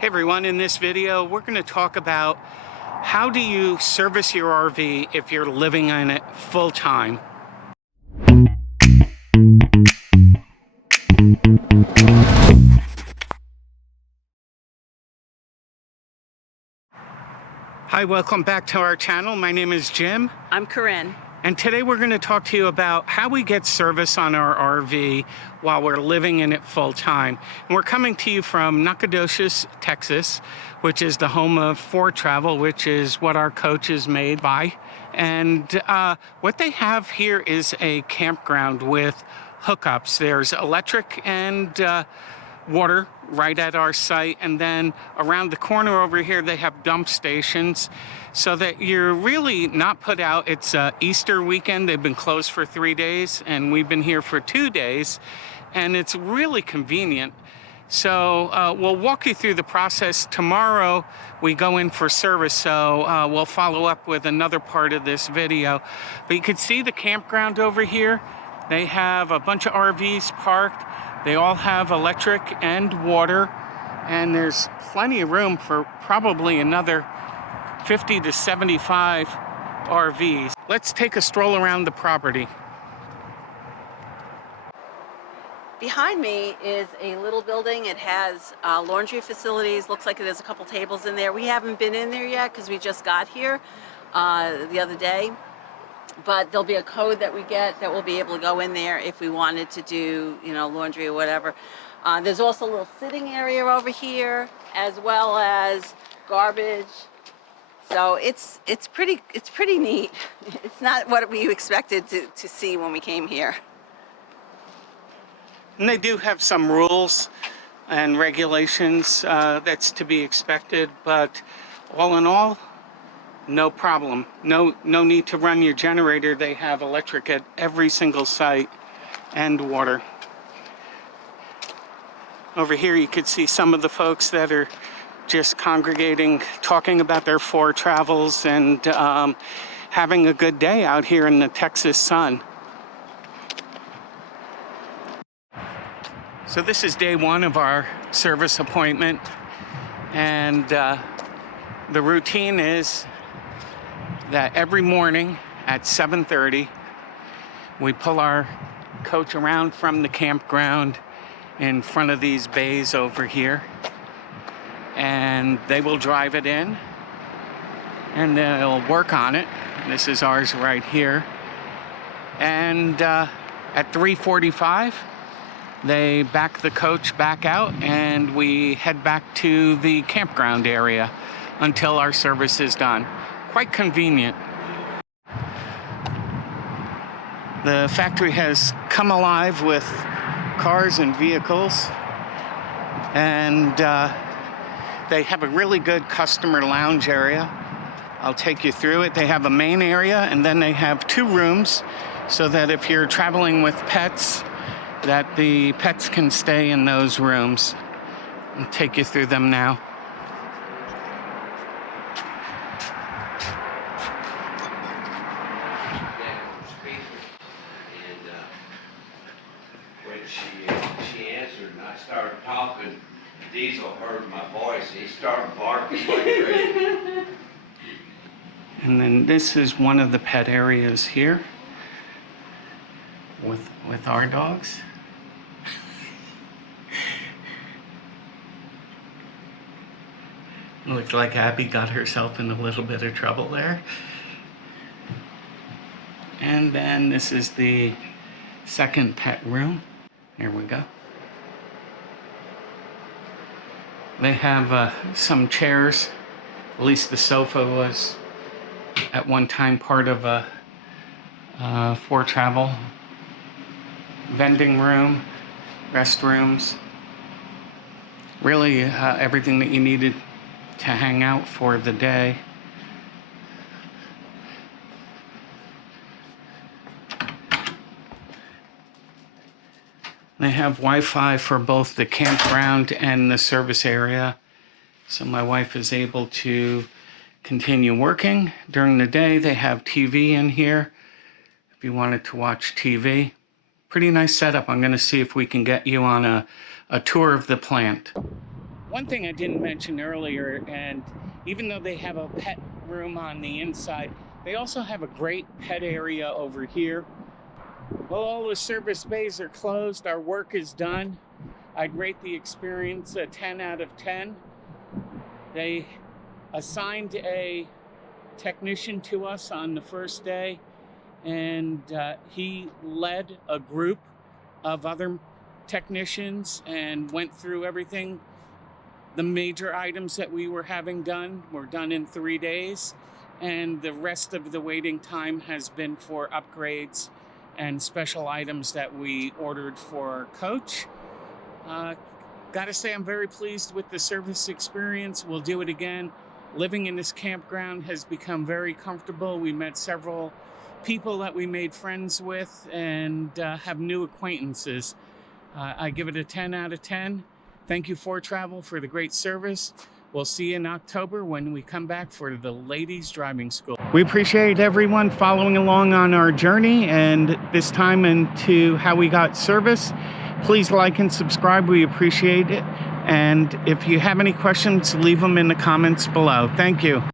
Hey everyone, in this video we're going to talk about how do you service your RV if you're living in it full time. Hi, welcome back to our channel. My name is Jim. I'm Corinne. And today we're going to talk to you about how we get service on our RV while we're living in it full time. And we're coming to you from Nacogdoches, Texas, which is the home of Foretravel, which is what our coach is made by. And what they have here is a campground with hookups. There's electric and water right at our site, and then around the corner over here they have dump stations so that you're really not put out. It's Easter weekend. They've been closed for 3 days and we've been here for 2 days, and it's really convenient. So we'll walk you through the process. Tomorrow we go in for service, so we'll follow up with another part of this video. But you can see the campground over here. They have a bunch of RVs parked. They all have electric and water, and there's plenty of room for probably another 50 to 75 RVs. Let's take a stroll around the property. Behind me is a little building. It has laundry facilities. Looks like there's a couple tables in there. We haven't been in there yet because we just got here the other day. But there'll be a code that we get that we'll be able to go in there if we wanted to do, laundry or whatever. There's also a little sitting area over here, as well as garbage. So it's pretty neat. It's not what we expected to see when we came here. And they do have some rules and regulations that's to be expected, but all in all, no problem. No need to run your generator. They have electric at every single site and water. Over here you could see some of the folks that are just congregating, talking about their Foretravels and having a good day out here in the Texas sun. So this is day one of our service appointment, and the routine is that every morning at 7:30 we pull our coach around from the campground in front of these bays over here, and they will drive it in and they'll work on it. This is ours right here, and at 3:45 they back the coach back out and we head back to the campground area until our service is done. Quite convenient. The factory has come alive with cars and vehicles, and they have a really good customer lounge area. I'll take you through it. They have a main area, and then they have 2 rooms so that if you're traveling with pets, that the pets can stay in those rooms. I'll take you through them now. She answered, and I started talking. Diesel heard my voice. He started barking like crazy. And then this is one of the pet areas here with our dogs. Looks like Abby got herself in a little bit of trouble there. And then this is the second pet room. Here we go. They have some chairs. At least the sofa was at one time part of a Foretravel. Vending room, restrooms. Really everything that you needed to hang out for the day. They have Wi-Fi for both the campground and the service area, so my wife is able to continue working during the day. They have TV in here if you wanted to watch TV. Pretty nice setup. I'm going to see if we can get you on a tour of the plant. One thing I didn't mention earlier, and even though they have a pet room on the inside, they also have a great pet area over here. Well, all the service bays are closed. Our work is done. I'd rate the experience a 10 out of 10. They assigned a technician to us on the first day, and he led a group of other technicians and went through everything. The major items that we were having done were done in 3 days, and the rest of the waiting time has been for upgrades and special items that we ordered for our coach. Gotta say, I'm very pleased with the service experience. We'll do it again. Living in this campground has become very comfortable. We met several people that we made friends with and have new acquaintances. I give it a 10 out of 10. Thank you, Foretravel, for the great service. We'll see you in October when we come back for the ladies' driving school. We appreciate everyone following along on our journey, and this time into how we got service. Please like and subscribe. We appreciate it. And if you have any questions, leave them in the comments below. Thank you.